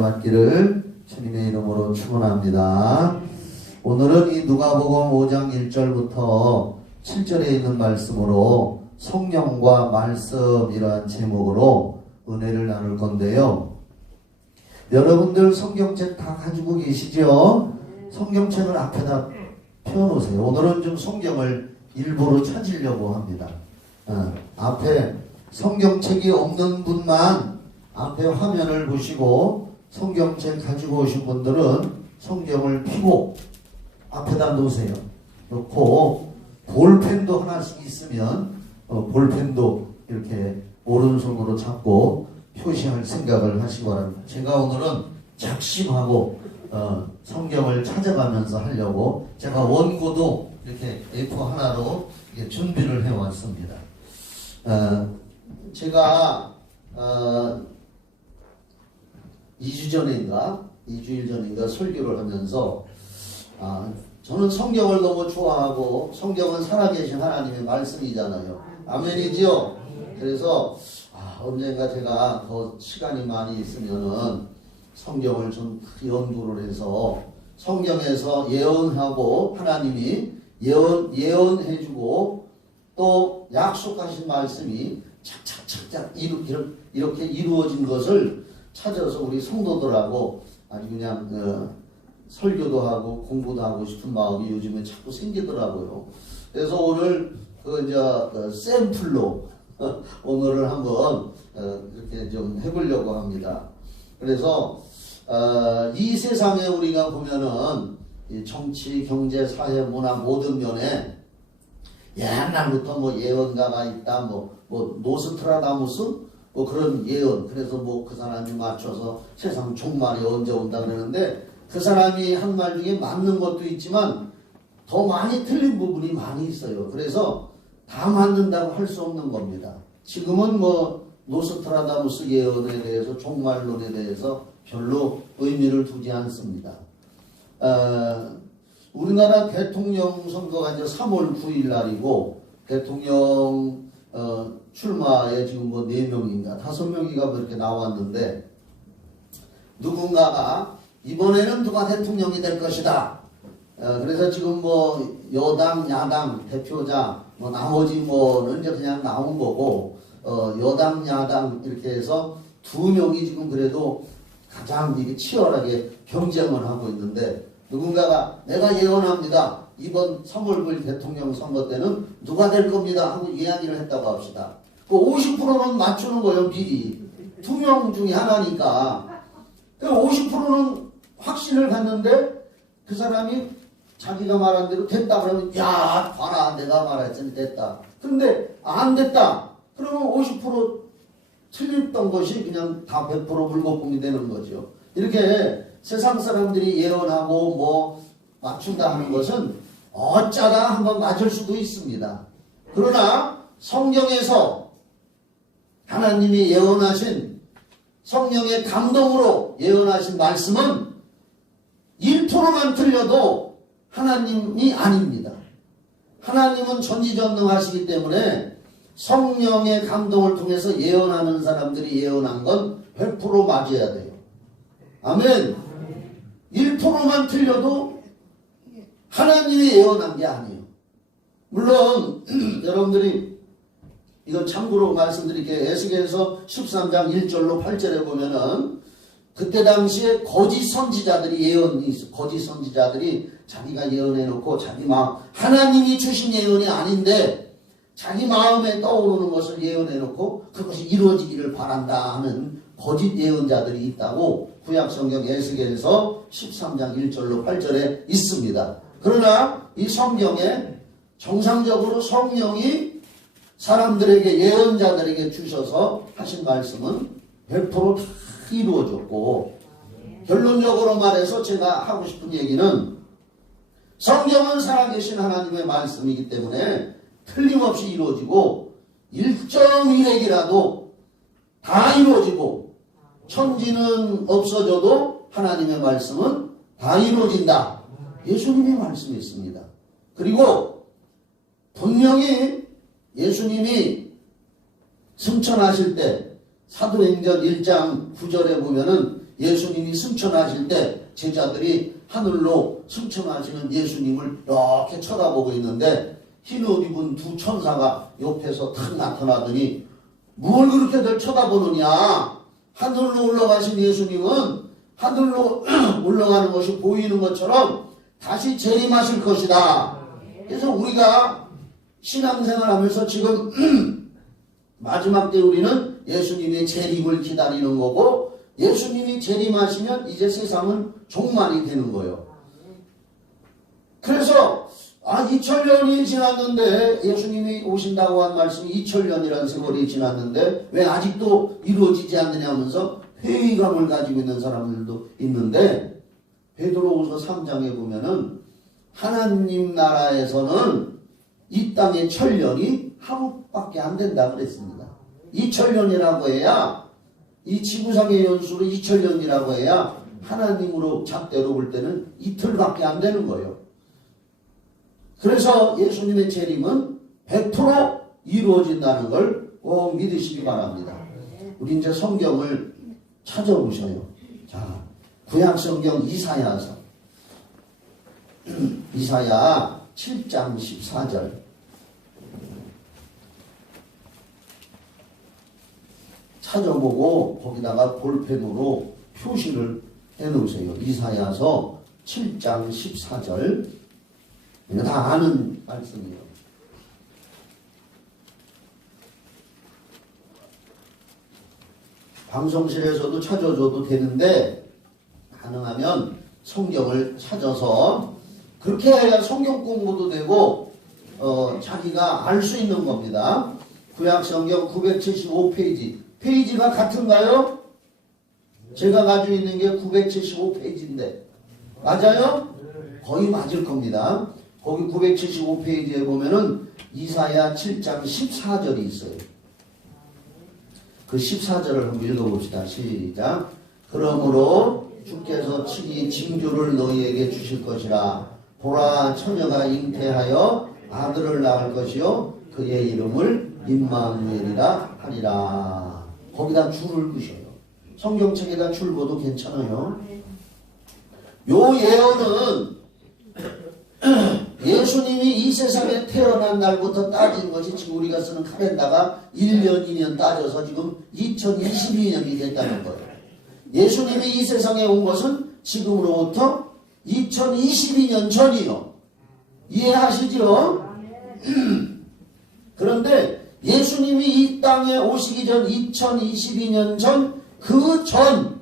받기를 주님의 이름으로 축원합니다. 오늘은 이 누가복음 5장 1절부터 7절에 있는 말씀으로 성령과 말씀이라는 제목으로 은혜를 나눌 건데요. 여러분들 성경책 다 가지고 계시죠? 성경책을 앞에다 펴놓으세요. 오늘은 좀 성경을 일부러 찾으려고 합니다. 앞에 성경책이 없는 분만 앞에 화면을 보시고 성경책 가지고 오신 분들은 성경을 펴고 앞에다 놓으세요. 놓고 볼펜도 하나씩 있으면 볼펜도 이렇게 오른손으로 잡고 표시할 생각을 하시기 바랍니다. 제가 오늘은 작심하고 성경을 찾아가면서 하려고 제가 원고도 이렇게 A4 하나로 준비를 해왔습니다. 제가 2주 전인가 2주일 전인가 설교를 하면서 저는 성경을 너무 좋아하고 성경은 살아계신 하나님의 말씀이잖아요. 아멘이지요? 그래서 언젠가 제가 더 시간이 많이 있으면은 성경을 좀 연구를 해서 성경에서 예언하고 하나님이 예언해주고 또 약속하신 말씀이 착착착착 이렇게 이루어진 것을 찾아서 우리 성도들하고 아주 그냥 설교도 하고 공부도 하고 싶은 마음이 요즘에 자꾸 생기더라고요. 그래서 오늘 샘플로 오늘을 한번 이렇게 좀 해보려고 합니다. 그래서 이 세상에 우리가 보면은 정치, 경제, 사회, 문화 모든 면에 옛날부터 뭐 예언가가 있다, 뭐 노스트라다무스 뭐 그런 예언, 그래서 뭐 그 사람이 맞춰서 세상 종말이 언제 온다 그러는데 그 사람이 한 말 중에 맞는 것도 있지만 더 많이 틀린 부분이 많이 있어요. 그래서 다 맞는다고 할 수 없는 겁니다. 지금은 뭐 노스트라다무스 예언에 대해서 종말론에 대해서 별로 의미를 두지 않습니다. 우리나라 대통령 선거가 이제 3월 9일 날이고 대통령 출마에 지금 뭐 4명인가 5명인가 뭐 이렇게 나왔는데 누군가가 이번에는 누가 대통령이 될 것이다. 그래서 지금 뭐 여당, 야당 대표자 뭐 나머지 뭐는 이제 그냥 나온 거고 여당, 야당 이렇게 해서 2명이 지금 그래도 가장 이게 치열하게 경쟁을 하고 있는데 누군가가 내가 예언합니다. 이번 3월 9일 대통령 선거 때는 누가 될 겁니다 하고 이야기를 했다고 합시다. 그 50%는 맞추는 거예요, 미리. 2명 중에 하나니까. 50%는 확신을 갖는데 그 사람이 자기가 말한 대로 됐다 그러면 야 봐라 내가 말했더니 됐다. 그런데 안 됐다. 그러면 50% 틀렸던 것이 그냥 다 100% 물거품이 되는 거죠. 이렇게 세상 사람들이 예언하고 뭐 맞춘다 하는 것은 어쩌다 한번 맞을 수도 있습니다. 그러나 성경에서 하나님이 예언하신 성령의 감동으로 예언하신 말씀은 1%만 틀려도 하나님이 아닙니다. 하나님은 전지전능하시기 때문에 성령의 감동을 통해서 예언하는 사람들이 예언한 건 100% 맞아야 돼요. 아멘. 1%만 틀려도 하나님이 예언한 게 아니에요. 물론 여러분들이 이건 참고로 말씀드릴게요. 에스겔서 13장 1절로 8절에 보면은 그때 당시에 거짓 선지자들이 예언이 있어. 거짓 선지자들이 자기가 예언해놓고 자기 마음 하나님이 주신 예언이 아닌데 자기 마음에 떠오르는 것을 예언해놓고 그것이 이루어지기를 바란다 하는 거짓 예언자들이 있다고 구약성경 에스겔서 13장 1절로 8절에 있습니다. 그러나 이 성경에 정상적으로 성령이 사람들에게 예언자들에게 주셔서 하신 말씀은 100% 다 이루어졌고 결론적으로 말해서 제가 하고 싶은 얘기는 성경은 살아계신 하나님의 말씀이기 때문에 틀림없이 이루어지고 1.1핵이라도 다 이루어지고 천지는 없어져도 하나님의 말씀은 다 이루어진다. 예수님의 말씀이 있습니다. 그리고 분명히 예수님이 승천하실 때 사도행전 1장 9절에 보면은 예수님이 승천하실 때 제자들이 하늘로 승천하시는 예수님을 이렇게 쳐다보고 있는데 흰 옷 입은 두 천사가 옆에서 탁 나타나더니 뭘 그렇게들 쳐다보느냐. 하늘로 올라가신 예수님은 하늘로 올라가는 것이 보이는 것처럼 다시 재림하실 것이다. 그래서 우리가 신앙생활 하면서 지금 마지막 때 우리는 예수님의 재림을 기다리는 거고, 예수님이 재림하시면 이제 세상은 종말이 되는 거예요. 그래서 2000년이 지났는데, 예수님이 오신다고 한 말씀이 2000년이라는 세월이 지났는데 왜 아직도 이루어지지 않느냐 하면서 회의감을 가지고 있는 사람들도 있는데, 베드로후서 3장에 보면은 하나님 나라에서는 이 땅의 천년이 하루밖에 안 된다 그랬습니다. 2000년이라고 해야, 이 지구상의 연수로 2000년이라고 해야 하나님으로 잣대로 볼 때는 이틀밖에 안 되는 거예요. 그래서 예수님의 재림은 100% 이루어진다는 걸 꼭 믿으시기 바랍니다. 우리 이제 성경을 찾아보셔요. 자, 구약 성경 이사야서. 이사야 7장 14절. 찾아보고 거기다가 볼펜으로 표시를 해놓으세요. 이사야서 7장 14절. 이거 다 아는 말씀이에요. 방송실에서도 찾아줘도 되는데, 가능하면 성경을 찾아서, 그렇게 해야 성경 공부도 되고 자기가 알 수 있는 겁니다. 구약성경 975페이지. 페이지가 같은가요? 제가 가지고 있는 게 975페이지인데 맞아요? 거의 맞을 겁니다. 거기 975페이지에 보면은 이사야 7장 14절이 있어요. 그 14절을 한번 읽어봅시다. 시작. 그러므로 주께서 친히 징조를 너희에게 주실 것이라. 보라, 처녀가 잉태하여 아들을 낳을 것이요 그의 이름을 임마누엘이라 하리라. 거기다 줄을 그셔요. 성경책에다 줄 봐도 괜찮아요. 요 예언은 예수님이 이 세상에 태어난 날부터 따진 것이 지금 우리가 쓰는 카렌다가 1년, 2년 따져서 지금 2022년이 됐다는 거예요. 예수님이 이 세상에 온 것은 지금으로부터 2022년 전이요. 이해하시죠? 그런데 예수님이 이 땅에 오시기 전 2022년 전, 그 전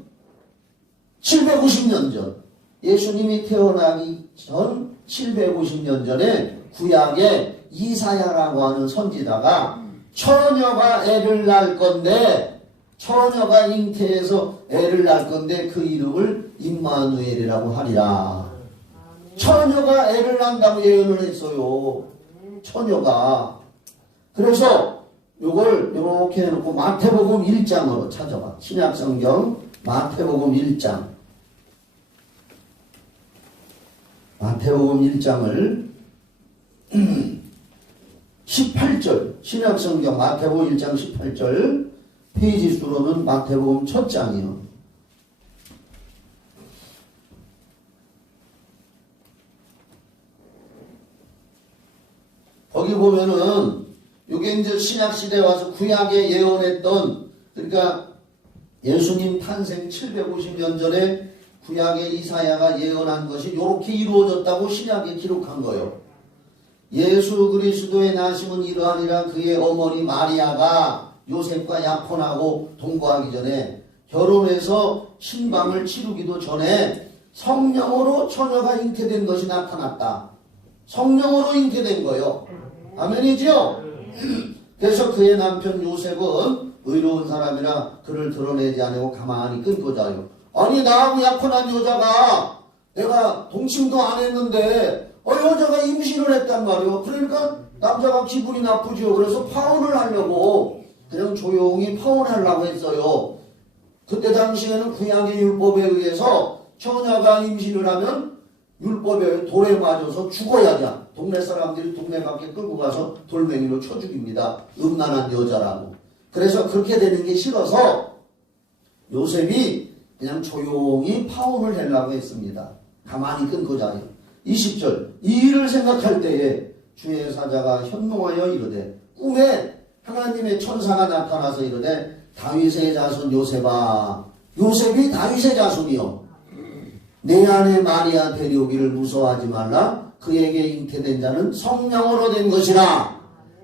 750년 전, 예수님이 태어나기 전 750년 전에 구약에 이사야라고 하는 선지자가 처녀가 애를 낳을 건데, 처녀가 잉태해서 애를 낳을 건데 그 이름을 임마누엘이라고 하리라. 처녀가 애를 낳는다고 예언을 했어요. 처녀가. 그래서 요걸 이렇게 해놓고 마태복음 1장으로 찾아봐. 신약성경 마태복음 1장. 마태복음 1장을 18절. 신약성경 마태복음 1장 18절. 페이지 수로는 마태복음 첫 장이요. 거기 보면은 요게 이제 신약시대에 와서 구약에 예언했던, 그러니까 예수님 탄생 750년 전에 구약의 이사야가 예언한 것이 이렇게 이루어졌다고 신약에 기록한 거예요. 예수 그리스도의 나심은 이러하니라. 그의 어머니 마리아가 요셉과 약혼하고 동거하기 전에, 결혼해서 신방을 치르기도 전에 성령으로 처녀가 잉태된 것이 나타났다. 성령으로 잉태된 거예요. 아멘이죠? 그래서 그의 남편 요셉은 의로운 사람이라 그를 드러내지 않고 가만히 끊고 자요. 아니, 나하고 약혼한 여자가 내가 동침도 안 했는데 여자가 임신을 했단 말이에요. 그러니까 남자가 기분이 나쁘죠. 그래서 파혼을 하려고 그냥 조용히 파혼하려고 했어요. 그때 당시에는 구약의 율법에 의해서 처녀가 임신을 하면 율법에 돌에 맞아서 죽어야 돼. 동네 사람들이 동네 밖에 끌고 가서 돌멩이로 쳐 죽입니다. 음란한 여자라고. 그래서 그렇게 되는 게 싫어서 요셉이 그냥 조용히 파혼을 하려고 했습니다. 가만히 끊고 자요. 20절 이 일을 생각할 때에 주의 사자가 현몽하여 이르되 꿈에 하나님의 천사가 나타나서 이르되 다윗의 자손 요셉아 요셉이 다윗의 자손이요 내 안에 마리아 데려오기를 무서워하지 말라 그에게 잉태된 자는 성령으로 된 것이라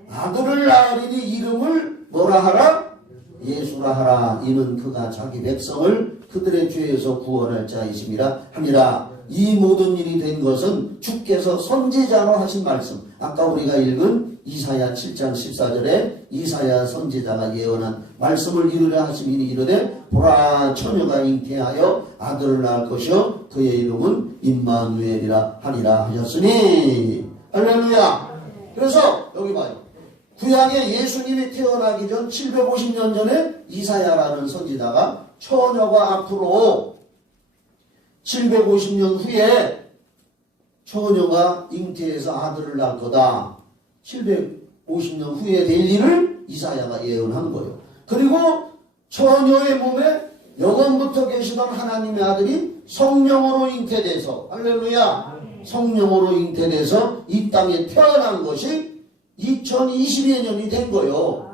아들을 낳으리니 이름을 뭐라 하라? 예수라 하라. 이는 그가 자기 백성을 그들의 죄에서 구원할 자이심이라 함이라. 이 모든 일이 된 것은 주께서 선지자로 하신 말씀, 아까 우리가 읽은 이사야 7장 14절에 이사야 선지자가 예언한 말씀을 이루려 하심이니 이르되 보라 처녀가 잉태하여 아들을 낳을 것이요 그의 이름은 임마누엘이라 하리라 하셨으니 할렐루야. 그래서 여기 봐요. 구약에 예수님이 태어나기 전 750년 전에 이사야라는 선지자가 처녀가 앞으로 750년 후에 처녀가 잉태해서 아들을 낳을 거다. 750년 후에 될 일을 이사야가 예언한 거예요. 그리고 처녀의 몸에 영원부터 계시던 하나님의 아들이 성령으로 잉태돼서 할렐루야 성령으로 잉태돼서 이 땅에 태어난 것이 2022년이 된 거예요.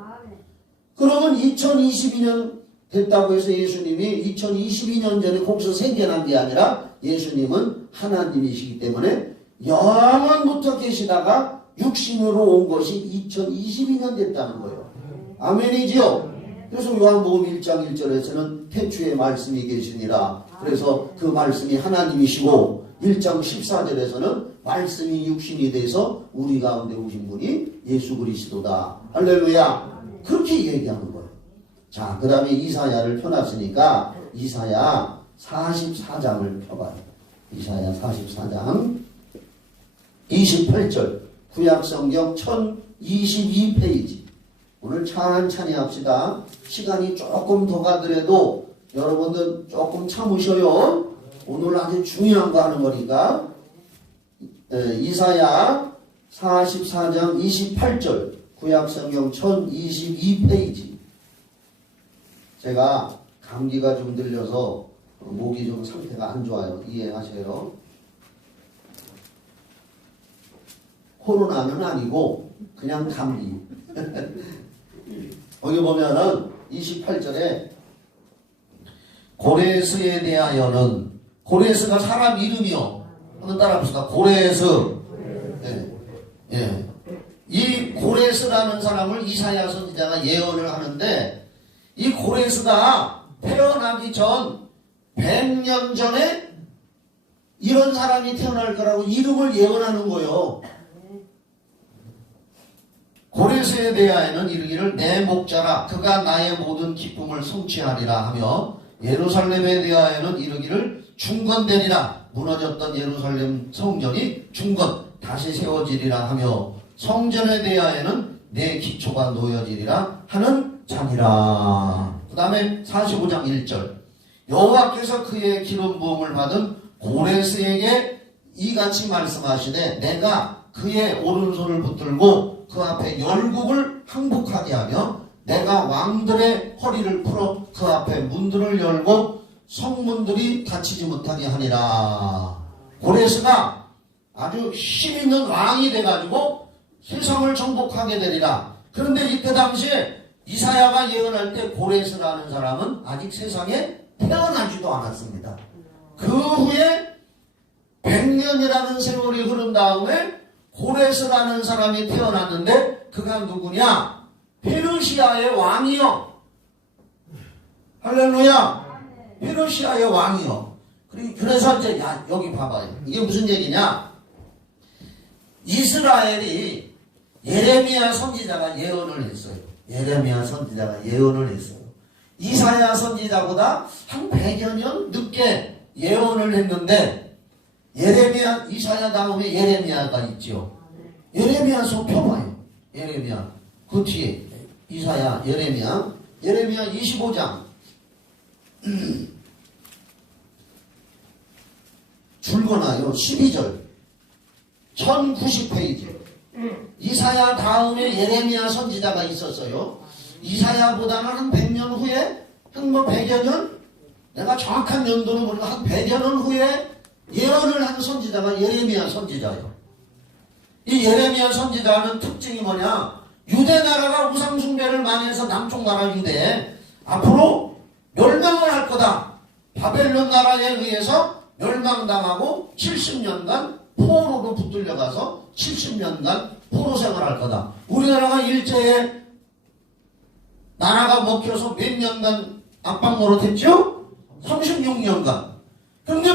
그러면 2022년 됐다고 해서 예수님이 2022년 전에 거기서 생겨난 게 아니라 예수님은 하나님이시기 때문에 영원부터 계시다가 육신으로 온 것이 2022년 됐다는 거예요. 아멘이지요? 그래서 요한복음 1장 1절에서는 태초에 말씀이 계시니라. 그래서 그 말씀이 하나님이시고 1장 14절에서는 말씀이 육신이 돼서 우리 가운데 오신 분이 예수 그리스도다. 할렐루야. 그렇게 얘기하는 거예요. 자, 그 다음에 이사야를 펴놨으니까 이사야 44장을 펴봐요. 이사야 44장 28절 구약성경 1022페이지. 오늘 찬찬히 합시다. 시간이 조금 더 가더라도 여러분들 조금 참으셔요. 오늘 아주 중요한 거 하는 거니까. 이사야 44장 28절 구약성경 1022페이지. 제가 감기가 좀 들려서 목이 좀 상태가 안 좋아요. 이해하세요. 코로나는 아니고 그냥 감기. 여기 보면은 28절에 고레스에 대하여는 고레스가 사람 이름이요. 한번 따라합시다. 고레스. 예. 예. 이 고레스라는 사람을 이사야 선지자가 예언을 하는데 이 고레스가 태어나기 전 100년 전에 이런 사람이 태어날 거라고 이름을 예언하는 거예요. 고레스에 대하여는 이르기를 내 목자라 그가 나의 모든 기쁨을 성취하리라 하며 예루살렘에 대하여는 이르기를 중건되리라 무너졌던 예루살렘 성전이 중건 다시 세워지리라 하며 성전에 대하여는 내 기초가 놓여지리라 하는 자니라. 그 다음에 45장 1절 여호와께서 그의 기름 부음을 받은 고레스에게 이같이 말씀하시되 내가 그의 오른손을 붙들고 그 앞에 열국을 항복하게 하며 내가 왕들의 허리를 풀어 그 앞에 문들을 열고 성문들이 닫히지 못하게 하니라. 고레스가 아주 힘있는 왕이 돼가지고 세상을 정복하게 되리라. 그런데 이때 당시에 이사야가 예언할 때 고레스라는 사람은 아직 세상에 태어나지도 않았습니다. 그 후에 100년이라는 세월이 흐른 다음에 고레스라는 사람이 태어났는데 그가 누구냐? 페르시아의 왕이요. 할렐루야. 페르시아의 왕이요. 그래서 이제 여기 봐봐요. 이게 무슨 얘기냐? 이스라엘이 예레미야 선지자가 예언을 했어요. 예레미야 선지자가 예언을 했어요. 이사야 선지자보다 한 100여 년 늦게 예언을 했는데 예레미야, 이사야 다음에 예레미야가 있죠. 예레미야서 펴봐요. 예레미야. 그 뒤에 이사야, 예레미야 25장 줄거나요. 12절 1090페이지. 이사야 다음에 예레미야 선지자가 있었어요. 이사야보다는 한 100년 후에 한 100여 년 내가 정확한 연도는 모르고 한 100여 년 후에 예언을 한 선지자가 예레미야 선지자예요. 이 예레미야 선지자는 특징이 뭐냐? 유대 나라가 우상 숭배를 많이 해서 남쪽 나라 유대 앞으로 멸망을 할 거다. 바벨론 나라에 의해서 멸망당하고 70년간 포로로 붙들려 가서 70년간 포로 생활할 거다. 우리나라가 일제에 나라가 먹혀서 몇 년간 압박 노릇했죠? 36년간. 그런데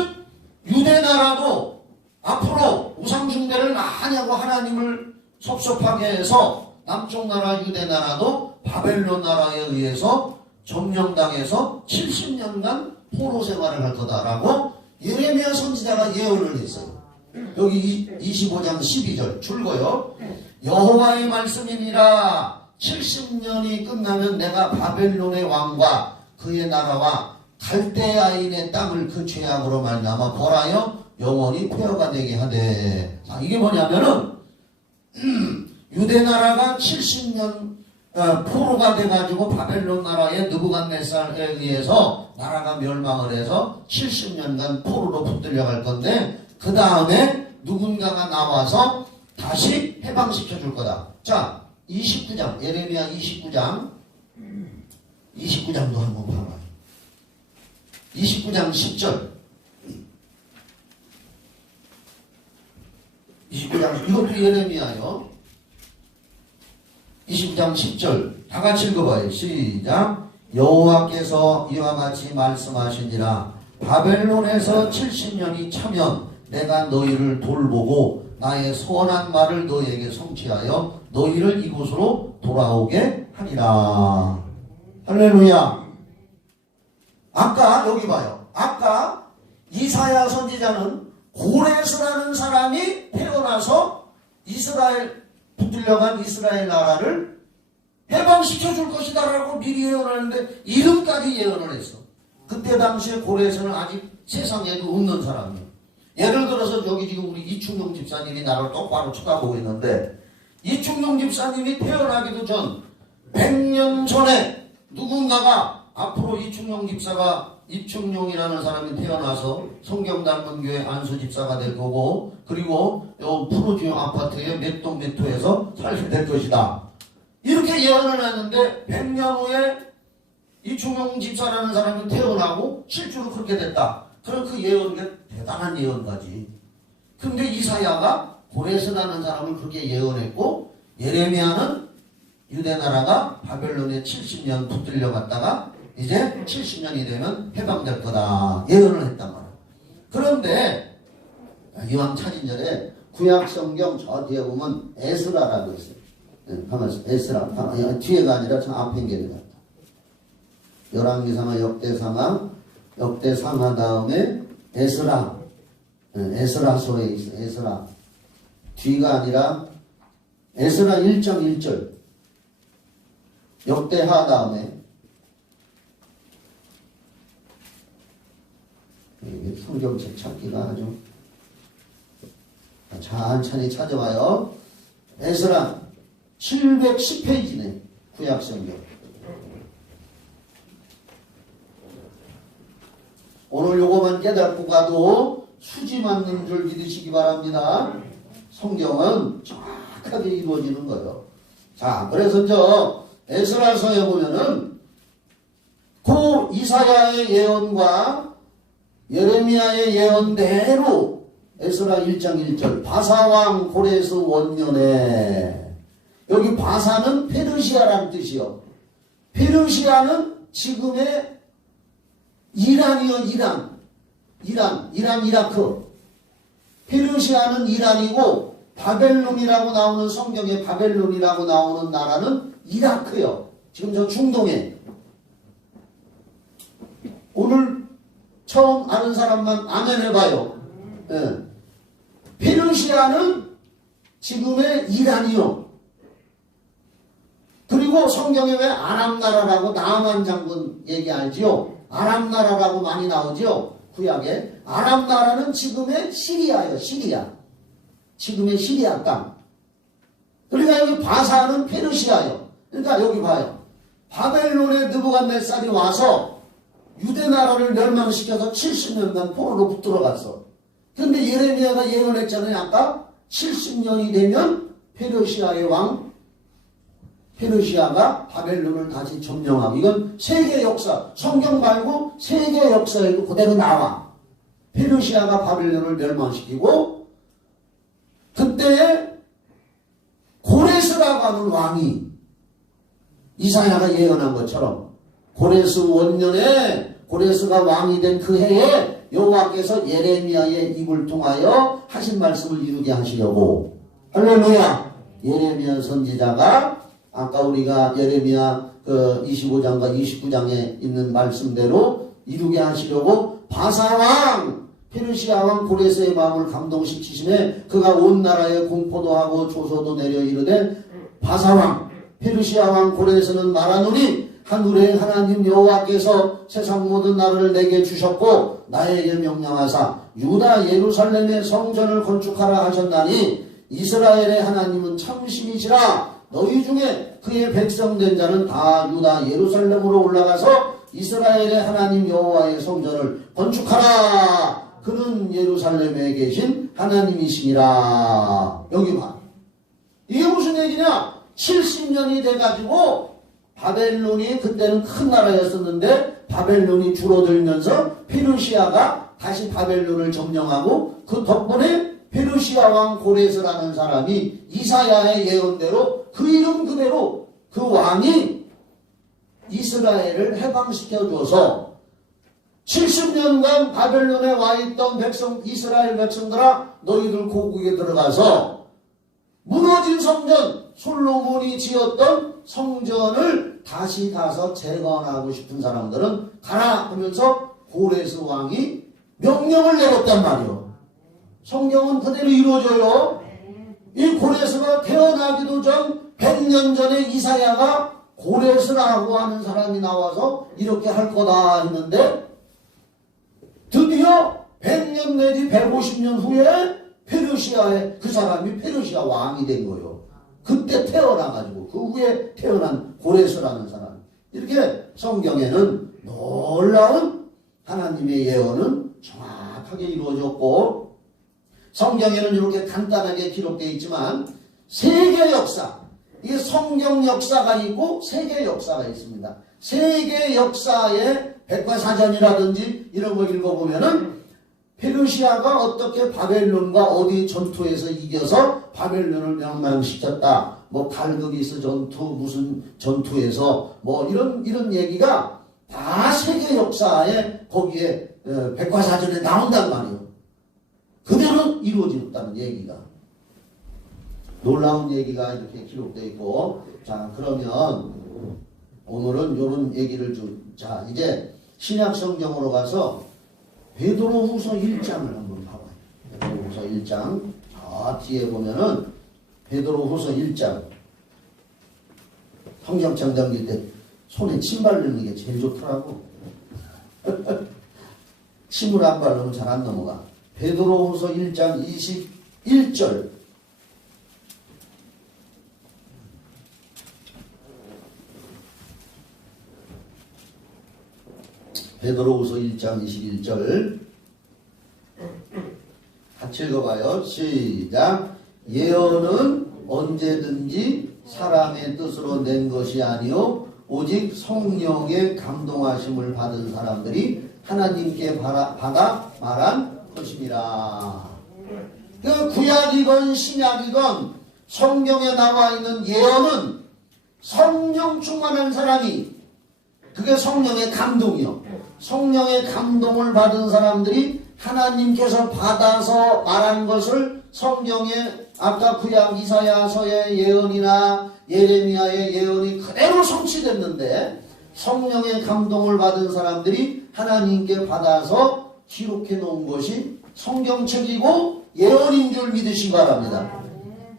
유대 나라도 앞으로 우상숭배를 많이 하고 하나님을 섭섭하게 해서 남쪽 나라 유대 나라도 바벨론 나라에 의해서 점령당해서 70년간 포로 생활을 할 거다라고 예레미야 선지자가 예언을 했어요. 여기 25장 12절 줄거요. 여호와의 말씀이니라 70년이 끝나면 내가 바벨론의 왕과 그의 나라와 갈대아인의 땅을 그 죄악으로 말미암아 벌하여 영원히 폐허가 되게 하되. 자, 이게 뭐냐면은 유대 나라가 70년 포로가 돼가지고 바벨론 나라의 느부갓네살에 의해서 나라가 멸망을 해서 70년간 포로로 붙들려 갈 건데 그 다음에 누군가가 나와서 다시 해방시켜 줄 거다. 자, 29장 예레미야 29장도 한번 봐봐. 29장 10절 29장 이것도 예레미야요. 29장 10절 다 같이 읽어봐요. 시작. 여호와께서 이와 같이 말씀하시니라 바벨론에서 70년이 차면 내가 너희를 돌보고 나의 선한 말을 너희에게 성취하여 너희를 이곳으로 돌아오게 하리라. 할렐루야. 아까 여기 봐요. 아까 이사야 선지자는 고레스라는 사람이 태어나서 이스라엘 붙들려간 이스라엘 나라를 해방시켜 줄 것이다 라고 미리 예언하는데 이름까지 예언을 했어. 그때 당시에 고레스는 아직 세상에도 없는 사람이에요. 예를 들어서 여기 지금 우리 이충용 집사님이 나를 똑바로 쳐다보고 있는데 이충용 집사님이 태어나기도 전 100년 전에 누군가가 앞으로 이충용 집사가 이충용이라는 사람이 태어나서 성경 닮은 교회 안수 집사가 될 거고 그리고 요 푸르지오 아파트의 몇 동 몇 호에서 살게 될 것이다. 이렇게 예언을 했는데 100년 후에 이충용 집사라는 사람이 태어나고 실제로 그렇게 됐다. 그럼 그 예언이 대단한 예언가지. 근데 이사야가 고레스라는 사람을 그렇게 예언했고 예레미야는 유대 나라가 바벨론에 70년 붙들려 갔다가 이제 70년이 되면 해방될 거다 예언을 했단 말이야. 그런데 이왕 차진절에 구약성경 저 뒤에 보면 에스라라고 있어요. 가만있어. 에스라 뒤에가 아니라 저 앞에 있는 게 같다. 열왕기상하 역대상하 다음에 에스라 에스라서에 있어. 에스라 뒤가 아니라 에스라 1장 1절 역대하 다음에 성경책 찾기가 아주 천천히 찾아봐요. 에스라 710페이지네. 구약성경. 오늘 요거만 깨닫고 가도 수지 맞는 줄 믿으시기 바랍니다. 성경은 정확하게 이루어지는 거예요. 자, 그래서 저 에스라서에 보면은 그 이사야의 예언과 예레미야의 예언대로 에스라 1장 1절 바사왕 고레스 원년에 여기 바사는 페르시아라는 뜻이요. 페르시아는 지금의 이란이요. 이란 이라크. 페르시아는 이란이고 바벨론이라고 나오는 성경에 바벨론이라고 나오는 나라는 이라크요. 지금 저 중동에. 오늘 처음 아는 사람만 아멘 해봐요. 예. 페르시아는 지금의 이란이요. 그리고 성경에 왜 아람나라라고 나만 장군 얘기 알지요? 아람나라라고 많이 나오죠? 구약에. 아람나라는 지금의 시리아예요. 시리아. 지금의 시리아 땅. 그러니까 여기 바사는 페르시아예요. 그러니까 여기 봐요. 바벨론의 느부갓네살이 와서 유대 나라를 멸망시켜서 70년간 포로로 붙들어갔어. 근데 예레미야가 예언했잖아요. 아까 70년이 되면 페르시아의 왕 페르시아가 바벨론을 다시 점령하고, 이건 세계 역사, 성경 말고 세계 역사에도 그대로 나와. 페르시아가 바벨론을 멸망시키고, 그때에 고레스라고 하는 왕이 이사야가 예언한 것처럼 고레스 원년에 고레스가 왕이 된 그 해에 여호와께서 예레미야의 입을 통하여 하신 말씀을 이루게 하시려고, 할렐루야, 예레미야 선지자가 아까 우리가 예레미야 그 25장과 29장에 있는 말씀대로 이루게 하시려고 바사왕 페르시아 왕 고레스의 마음을 감동시키심에 그가 온 나라에 공포도 하고 조소도 내려 이르되, 바사왕 페르시아 왕 고레스는 말하노니 하늘의 하나님 여호와께서 세상 모든 나라를 내게 주셨고 나에게 명령하사 유다 예루살렘의 성전을 건축하라 하셨나니 이스라엘의 하나님은 참신이시라. 너희 중에 그의 백성된 자는 다 유다 예루살렘으로 올라가서 이스라엘의 하나님 여호와의 성전을 건축하라. 그는 예루살렘에 계신 하나님이시니라. 여기 봐. 이게 무슨 얘기냐? 70년이 돼가지고 바벨론이 그때는 큰 나라였었는데 바벨론이 줄어들면서 페르시아가 다시 바벨론을 점령하고, 그 덕분에 페르시아 왕 고레스라는 사람이 이사야의 예언대로 그 이름 그대로 그 왕이 이스라엘을 해방시켜줘서 70년간 바벨론에 와있던 백성, 이스라엘 백성들아 너희들 고국에 들어가서 무너진 성전, 솔로몬이 지었던 성전을 다시 가서 재건하고 싶은 사람들은 가라 하면서 고레스 왕이 명령을 내렸단 말이요. 성경은 그대로 이루어져요. 이 고레스가 태어나기도 전 100년 전에 이사야가 고레스라고 하는 사람이 나와서 이렇게 할 거다 했는데, 드디어 100년 내지 150년 후에 페르시아의 그 사람이 페르시아 왕이 된 거예요. 그때 태어나가지고 그 후에 태어난 고레스라는 사람. 이렇게 성경에는 놀라운 하나님의 예언은 정확하게 이루어졌고, 성경에는 이렇게 간단하게 기록되어 있지만 세계 역사, 이게 성경 역사가 있고 세계 역사가 있습니다. 세계 역사의 백과사전이라든지 이런 거 읽어보면은 페르시아가 어떻게 바벨론과 어디 전투에서 이겨서 바벨론을 멸망시켰다, 뭐 갈그리스 전투 무슨 전투에서 뭐 이런 얘기가 다 세계 역사에 거기에 백과사전에 나온단 말이에요. 그대로 이루어졌다는 얘기가, 놀라운 얘기가 이렇게 기록되어 있고, 자 그러면 오늘은 이런 얘기를 자 이제 신약 성경으로 가서 베드로후서 1장을 한번 봐봐요. 베드로후서 1장. 저 뒤에 보면은 베드로후서 1장. 성경책 넘길 때 손에 침 바르는 게 제일 좋더라고. 침을 안 바르면 잘 안 넘어가. 베드로후서 1장 21절. 베드로후서 1장 21절 같이 읽어봐요. 시작. 예언은 언제든지 사람의 뜻으로 낸 것이 아니요 오직 성령의 감동하심을 받은 사람들이 하나님께 받아 말한 것입니다. 그 구약이건 신약이건 성경에 나와 있는 예언은 성령 충만한 사람이, 그게 성령의 감동이요, 성령의 감동을 받은 사람들이 하나님께서 받아서 말한 것을 성경에 아까 구약 이사야서의 예언이나 예레미야의 예언이 그대로 성취됐는데, 성령의 감동을 받은 사람들이 하나님께 받아서 기록해 놓은 것이 성경책이고 예언인 줄 믿으시기 바랍니다.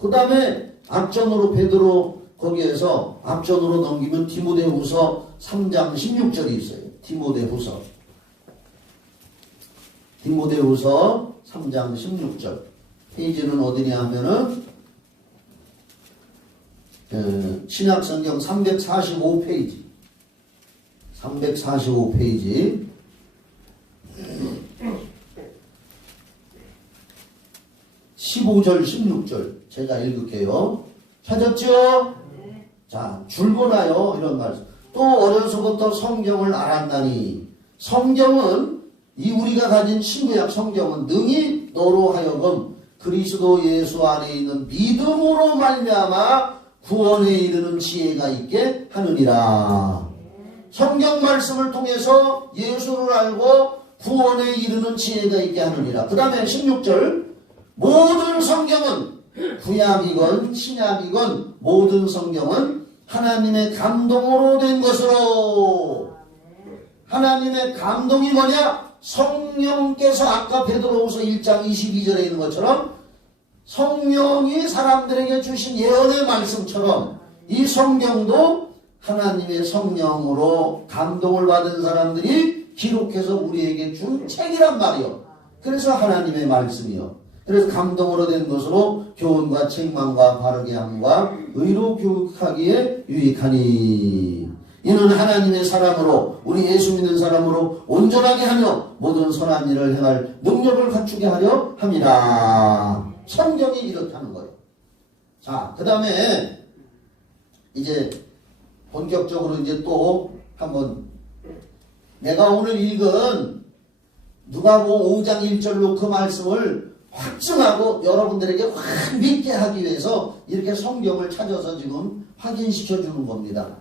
그 다음에 앞전으로 베드로 거기에서 앞전으로 넘기면 디모데후서 3장 16절이 있어요. 디모데후서 3장 16절. 페이지는 어디냐 하면은 신약성경 345페이지. (15절) (16절) 제가 읽을게요. 찾았죠? 자, 줄거나요 이런 말씀. 또 어려서부터 성경을 알았나니, 성경은 이 우리가 가진 신구약 성경은 능히 너로 하여금 그리스도 예수 안에 있는 믿음으로 말미암아 구원에 이르는 지혜가 있게 하느니라. 성경 말씀을 통해서 예수를 알고 구원에 이르는 지혜가 있게 하느니라. 그 다음에 16절, 모든 성경은 구약이건 신약이건 모든 성경은 하나님의 감동으로 된 것으로. 하나님의 감동이 뭐냐? 성령께서 아까 베드로후서 1장 22절에 있는 것처럼 성령이 사람들에게 주신 예언의 말씀처럼 이 성경도 하나님의 성령으로 감동을 받은 사람들이 기록해서 우리에게 준 책이란 말이요. 그래서 하나님의 말씀이요. 그래서 감동으로 된 것으로 교훈과 책망과 바르게 함과 의로 교육하기에 유익하니, 이는 하나님의 사람으로 우리 예수 믿는 사람으로 온전하게 하며 모든 선한 일을 행할 능력을 갖추게 하려 함이라. 성경이 이렇다는 거예요. 자, 그 다음에 이제 본격적으로 이제 또 한번 내가 오늘 읽은 누가복음 5장 1절로 그 말씀을 확증하고 여러분들에게 확 믿게 하기 위해서 이렇게 성경을 찾아서 지금 확인시켜 주는 겁니다.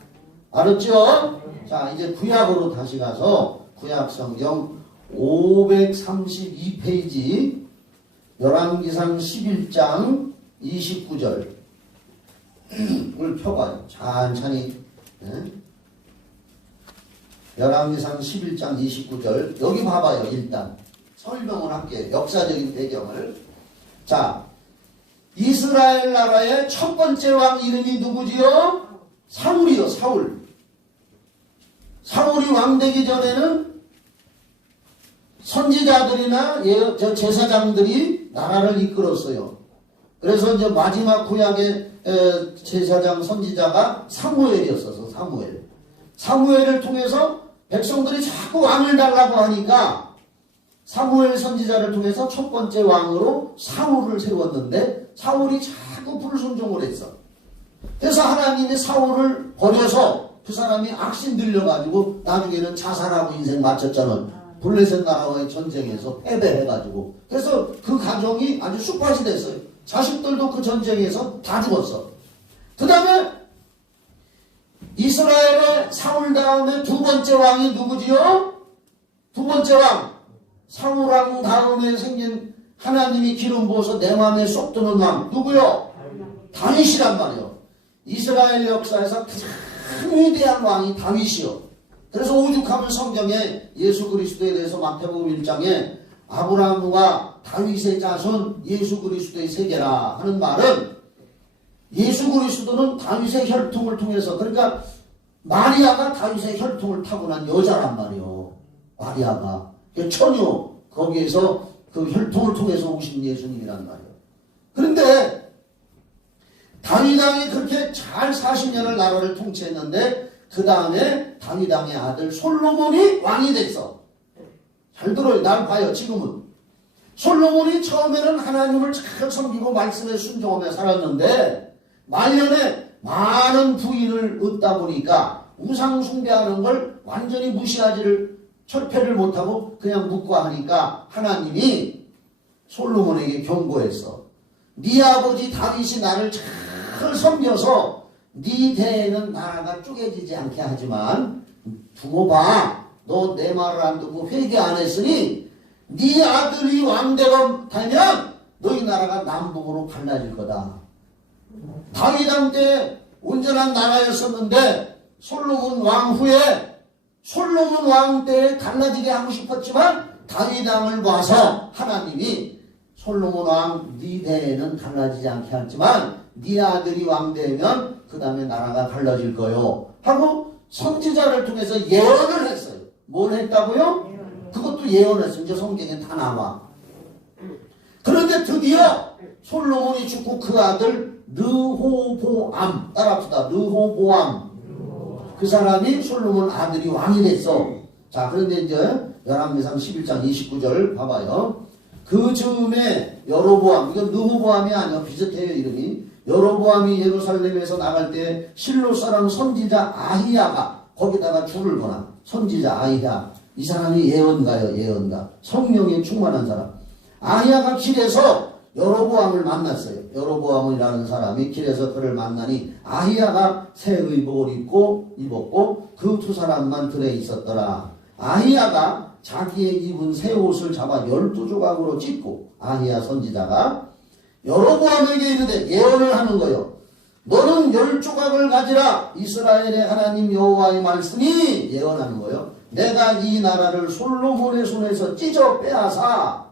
알았죠? 자, 이제 구약으로 다시 가서 구약 성경 532페이지 열왕기상 11장 29절을 펴봐요. 천천히. 열왕기상 11장 29절 여기 봐봐요. 일단 설명을 할게요. 역사적인 배경을. 자, 이스라엘 나라의 첫 번째 왕 이름이 누구지요? 사울이요. 사울. 사울이 왕 되기 전에는 선지자들이나 제사장들이 나라를 이끌었어요. 그래서 이제 마지막 구약의 제사장 선지자가 사무엘이었어서 사무엘을 통해서 백성들이 자꾸 왕을 달라고 하니까 사무엘 선지자를 통해서 첫 번째 왕으로 사울을 세웠는데 사울이 자꾸 불순종을 했어. 그래서 하나님이 사울을 버려서 그 사람이 악신 들려가지고 나중에는 자살하고 인생 마쳤잖아. 블레셋 나라와의 전쟁에서 패배해가지고. 그래서 그 가정이 아주 쑥밭이 됐어요. 자식들도 그 전쟁에서 다 죽었어. 그 다음에 이스라엘의 사울 다음에 두 번째 왕이 누구지요? 두 번째 왕. 사울 왕 다음에 생긴 하나님이 기름 부어서 내 마음에 쏙 드는 왕. 누구요? 다윗이란 말이요. 이스라엘 역사에서 가장 위대한 왕이 다윗이요. 그래서 오죽하면 성경에 예수 그리스도에 대해서 마태복음 1장에 아브라함과 다윗의 자손 예수 그리스도의 세계라 하는 말은 예수 그리스도는 다윗의 혈통을 통해서, 그러니까 마리아가 다윗의 혈통을 타고난 여자란 말이요. 마리아가 처녀, 거기에서 그 혈통을 통해서 오신 예수님이란 말이요. 그런데 다윗 왕이 그렇게 잘 40년을 나라를 통치했는데 그 다음에 다윗 왕의 아들 솔로몬이 왕이 됐어. 잘 들어요. 날 봐요. 지금은 솔로몬이 처음에는 하나님을 잘 섬기고 말씀에 순종하며 살았는데 말년에 많은 부인을 얻다 보니까 우상 숭배하는 걸 완전히 무시하지를 철폐를 못하고 그냥 묵과하니까 하나님이 솔로몬에게 경고했어. 네 아버지 다윗이 나를 잘 섬겨서 네 대에는 나라가 쪼개지지 않게 하지만 두고 봐. 너 내 말을 안 듣고 회개 안 했으니 네 아들이 왕대가 되면 너희 나라가 남북으로 갈라질 거다. 다윗 왕 때 온전한 나라였었는데 솔로몬 왕 후에 솔로몬 왕 때에 갈라지게 하고 싶었지만 다윗 왕을 봐서 하나님이 솔로몬 왕 네 대에는 갈라지지 않게 하지만 네 아들이 왕 되면 그 다음에 나라가 갈라질 거요 하고 선지자를 통해서 예언을 했어요. 뭘 했다고요? 그것도 예언했어요. 이제 성경에 다 나와. 그런데 드디어 솔로몬이 죽고 그 아들 르호보암, 따라합시다. 르호보암. 그 사람이 솔로몬 아들이 왕이 됐어. 자, 그런데 이제 열왕기상 11장 29절 봐봐요. 그 즈음에 여로보암, 이건 느호보암이 아니야. 비슷해요 이름이. 여로보암이 예루살렘에서 나갈 때 실로 사람 선지자 아히야가 거기다가 줄을 거나 선지자 아히야. 이 사람이 예언가요. 예언가. 성령에 충만한 사람. 아히야가 길에서 여로보암을 만났어요. 여로보암이라는 사람이 길에서 그를 만나니 아히야가 새 의복을 입었고 그 두 사람만 들에 있었더라. 아히야가 자기의 입은 새 옷을 잡아 12조각으로 찢고 아히야 선지자가 여로보암에게 이르되 예언을 하는 거요. 너는 10조각을 가지라. 이스라엘의 하나님 여호와의 말씀이 예언하는 거요. 내가 이 나라를 솔로몬의 손에서 찢어 빼앗아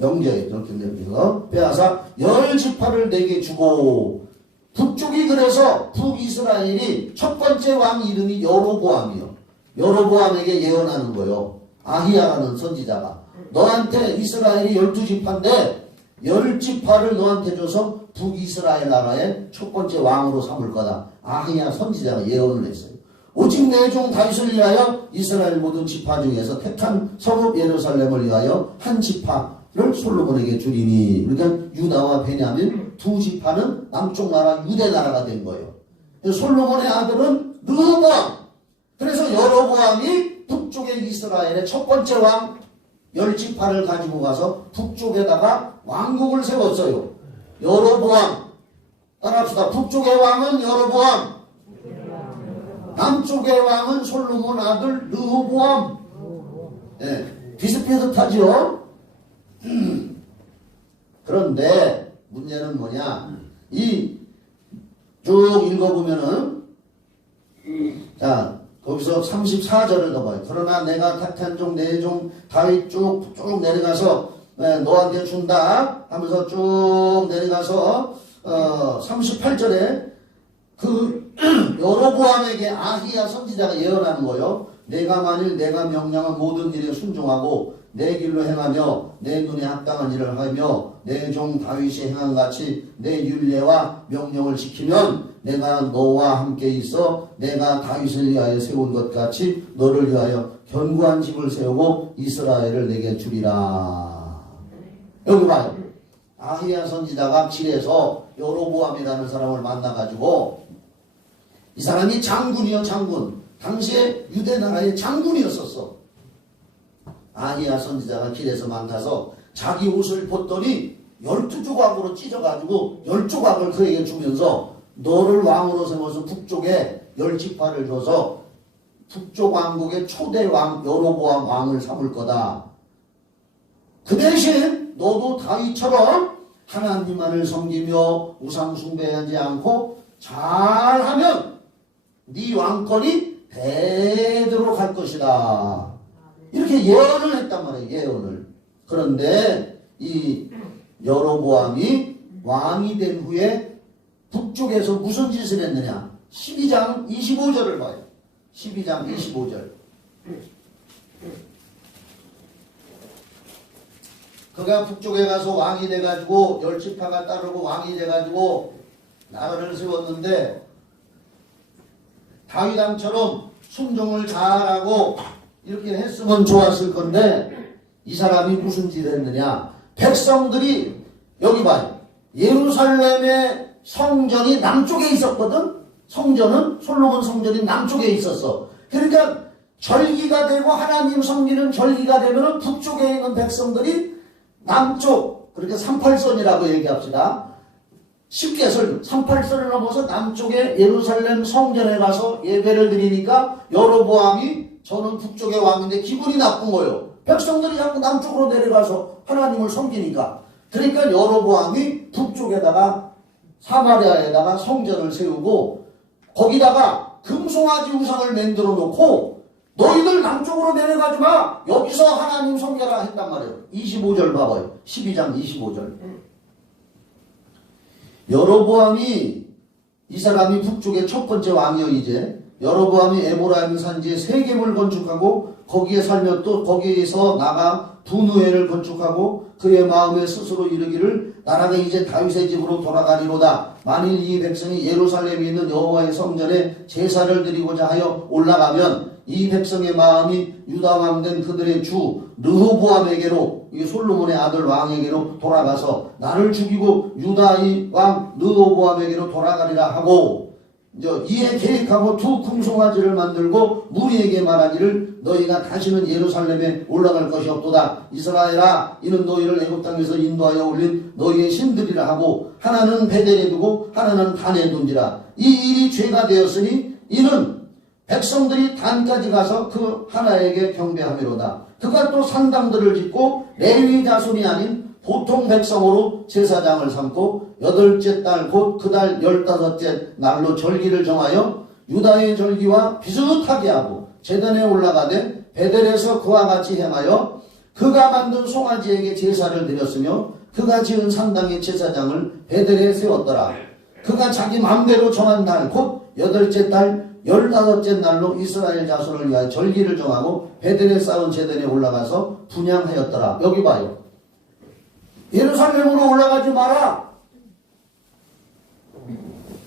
영제에 이렇게 내려서 빼앗아 10지파를 내게 주고 북쪽이 그래서 북이스라엘이 첫 번째 왕 이름이 여로보암이요. 여로보암에게 예언하는 거요. 아히야라는 선지자가 너한테 이스라엘이 12지파인데 10지파를 너한테 줘서 북이스라엘 나라의 첫 번째 왕으로 삼을 거다. 아히야 선지자가 예언을 했어요. 오직 내 종 다윗을 위하여 이스라엘 모든 지파 중에서 택한 성읍 예루살렘을 위하여 한 지파를 솔로몬에게 주리니. 그러니까 유다와 베냐민 두 지파는 남쪽 나라 유대 나라가 된 거예요. 솔로몬의 아들은 르호보암. 그래서 여로보암이 북쪽의 이스라엘의 첫 번째 왕 10지파를 가지고 가서 북쪽에다가 왕국을 세웠어요. 여로보암. 따라합시다. 북쪽의 왕은 여로보암. 남쪽의 왕은 솔로몬 아들 르호보암. 네, 비슷비슷하죠. 그런데 문제는 뭐냐? 이 쭉 읽어보면은 자 거기서 34절을 더 봐요. 그러나 내가 택한 종 내 종 다윗 쭉 내려가서 너한테 준다 하면서 쭉 내려가서 38절에 그 여로보암에게 아히야 선지자가 예언하는 거요. 내가 만일 내가 명령한 모든 일에 순종하고 내 길로 행하며 내 눈에 합당한 일을 하며 내 종 다윗이 행한 같이 내 율례와 명령을 지키면 내가 너와 함께 있어 내가 다윗을 위하여 세운 것 같이 너를 위하여 견고한 집을 세우고 이스라엘을 내게 주리라. 여기 봐요. 아히야 선지자가 길에서 여로보암이라는 사람을 만나가지고 이 사람이 장군이요 장군. 당시에 유대나라의 장군이었었어. 아히야 선지자가 길에서 만나서 자기 옷을 벗더니 12조각으로 찢어가지고 10조각을 그에게 주면서 너를 왕으로 세워서 북쪽에 10지파를 줘서 북쪽 왕국의 초대 왕 여로보암 왕을 삼을 거다. 그 대신 너도 다윗처럼 하나님만을 섬기며 우상 숭배하지 않고 잘하면 네 왕권이 대대로 갈 것이다. 이렇게 예언을 했단 말이에요. 예언을. 그런데 이 여로보암이 왕이 된 후에 북쪽에서 무슨 짓을 했느냐. 12장 25절을 봐요. 12장 25절. 그가 북쪽에 가서 왕이 돼가지고 10지파가 따르고 왕이 돼가지고 나라를 세웠는데 다윗 왕처럼 순종을 잘하고 이렇게 했으면 좋았을 건데 이 사람이 무슨 짓을 했느냐. 백성들이 여기 봐요. 예루살렘의 성전이 남쪽에 있었거든. 성전은 솔로몬 성전이 남쪽에 있었어. 그러니까 절기가 되고 하나님 섬기는 절기가 되면 북쪽에 있는 백성들이 남쪽, 그렇게 38선이라고 얘기합시다. 쉽게 38선을 넘어서 남쪽에 예루살렘 성전에 가서 예배를 드리니까 여로보암이 저는 북쪽의 왕인데 기분이 나쁜 거예요. 백성들이 자꾸 남쪽으로 내려가서 하나님을 섬기니까. 그러니까 여로보암이 북쪽에다가 사마리아에다가 성전을 세우고 거기다가 금송아지 우상을 만들어 놓고 너희들 남쪽으로 내려가지 마. 여기서 하나님 섬겨라 했단 말이에요. 25절 봐봐요. 12장 25절. 여로보암이 이 사람이 북쪽의 첫 번째 왕이요. 이제 여로보암이 에브라임 산지에 세겜을 건축하고 거기에 살며 또 거기에서 나가 분우엘을 건축하고 그의 마음에 스스로 이르기를 나라가 이제 다윗의 집으로 돌아가리로다. 만일 이 백성이 예루살렘에 있는 여호와의 성전에 제사를 드리고자 하여 올라가면 이 백성의 마음이 유다 왕 된 그들의 주 르호보암에게로, 이게 솔로몬의 아들 왕에게로 돌아가서 나를 죽이고 유다의 왕 르호보암에게로 돌아가리라 하고, 이에 계획하고 두 금송아지를 만들고 무리에게 말하기를 너희가 다시는 예루살렘에 올라갈 것이 없도다. 이스라엘아, 이는 너희를 애굽 땅에서 인도하여 올린 너희의 신들이라 하고 하나는 베델에 두고 하나는 단에 둔지라. 이 일이 죄가 되었으니 이는 백성들이 단까지 가서 그 하나에게 경배하미로다. 그가 또 산당들을 짓고 레위 자손이 아닌 보통 백성으로 제사장을 삼고 8째 달 곧 그 달 15째 날로 절기를 정하여 유다의 절기와 비슷하게 하고 제단에 올라가되 베델에서 그와 같이 행하여 그가 만든 송아지에게 제사를 드렸으며 그가 지은 산당의 제사장을 베델에 세웠더라. 그가 자기 맘대로 정한 날 곧 8째 달 15째 날로 이스라엘 자손을 위하여 절기를 정하고 베델에 쌓은 제단에 올라가서 분향하였더라. 여기 봐요. 예루살렘으로 올라가지 마라.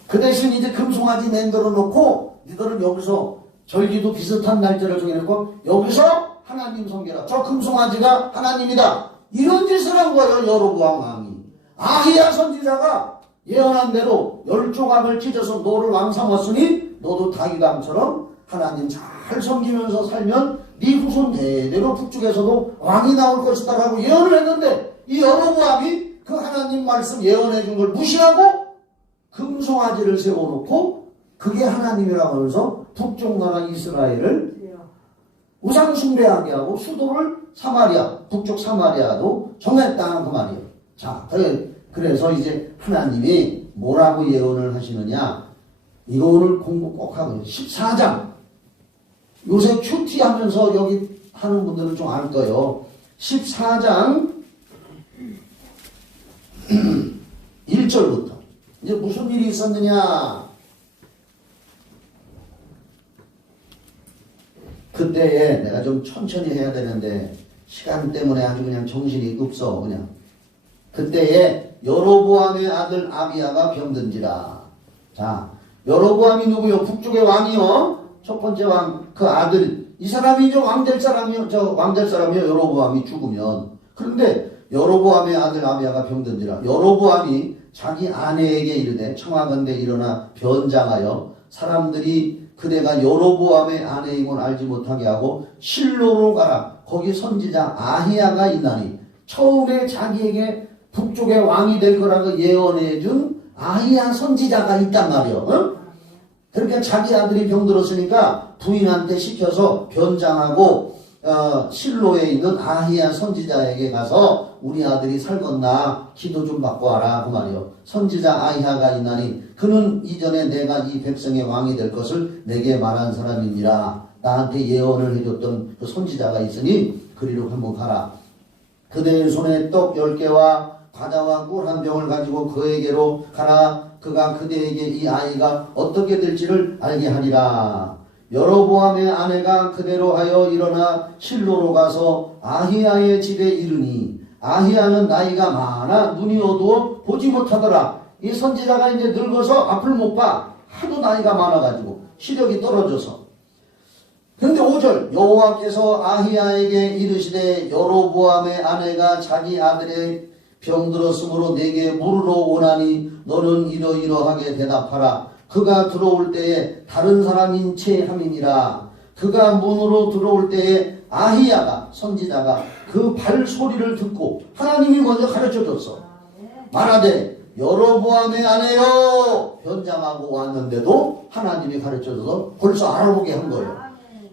그 대신 이제 금송아지 만들어 놓고 너희들은 여기서 절기도 비슷한 날짜를 정해놓고 여기서 하나님 섬겨라. 저 금송아지가 하나님이다. 이런 짓을 한 거예요. 여로보암 왕이. 아히야 선지자가 예언한 대로 10조각을 찢어서 너를 왕 삼았으니 너도 다윗 왕처럼 하나님 잘 섬기면서 살면 네 후손 대대로 북쪽에서도 왕이 나올 것이다 라고 예언을 했는데 이 여로보암이 그 하나님 말씀 예언해 준 걸 무시하고 금송아지를 세워놓고 그게 하나님이라고 하면서 북쪽 나라 이스라엘을 우상 숭배하게 하고 수도를 사마리아, 북쪽 사마리아도 정했다는 그 말이에요. 자, 그래서 이제 하나님이 뭐라고 예언을 하시느냐, 이거 오늘 공부 꼭 하고 14장 요새 큐티 하면서 여기 하는 분들은 좀 알 거예요. 14장 1절부터 이제 무슨 일이 있었느냐. 그때에 내가 좀 천천히 해야 되는데 시간 때문에 아주 그냥 정신이 없어. 그냥 그때에 여로보암의 아들 아비야가 병든지라. 자, 여로보암이 누구요? 북쪽의 왕이요. 첫 번째 왕 그 아들, 이 사람이 이제 왕될 사람이요. 왕될 사람이요. 여로보암이 죽으면. 그런데 여로보암의 아들 아비야가 병든지라. 여로보암이 자기 아내에게 이르되 청하건대 일어나 변장하여 사람들이 그대가 여로보암의 아내임을 알지 못하게 하고 실로로 가라. 거기 선지자 아히야가 있나니. 처음에 자기에게 북쪽의 왕이 될 거라고 예언해준 아히야 선지자가 있단 말이요. 응? 그러니까 자기 아들이 병들었으니까 부인한테 시켜서 변장하고 실로에 있는 아히야 선지자에게 가서 우리 아들이 살겄나 기도 좀 받고 와라 그 말이요. 선지자 아히야가 있나니 그는 이전에 내가 이 백성의 왕이 될 것을 내게 말한 사람이니라. 나한테 예언을 해줬던 그 선지자가 있으니 그리로 한번 가라. 그대의 손에 떡 10개와 과자와 꿀 한 병을 가지고 그에게로 가라. 그가 그대에게 이 아이가 어떻게 될지를 알게 하리라. 여로보암의 아내가 그대로 하여 일어나 실로로 가서 아히야의 집에 이르니 아히야는 나이가 많아 눈이 어두워 보지 못하더라. 이 선지자가 이제 늙어서 앞을 못 봐. 하도 나이가 많아가지고 시력이 떨어져서. 그런데 5절 여호와께서 아히야에게 이르시되 여로보암의 아내가 자기 아들의 병들었으므로 내게 물으러 오나니 너는 이러이러하게 대답하라. 그가 들어올 때에 다른 사람인 채 함이니라. 그가 문으로 들어올 때에 아히야가 선지자가 그 발소리를 듣고 하나님이 먼저 가르쳐줬어. 말하되 여로보암의 아내여 변장하고 왔는데도 하나님이 가르쳐줘서 벌써 알아보게 한 거예요.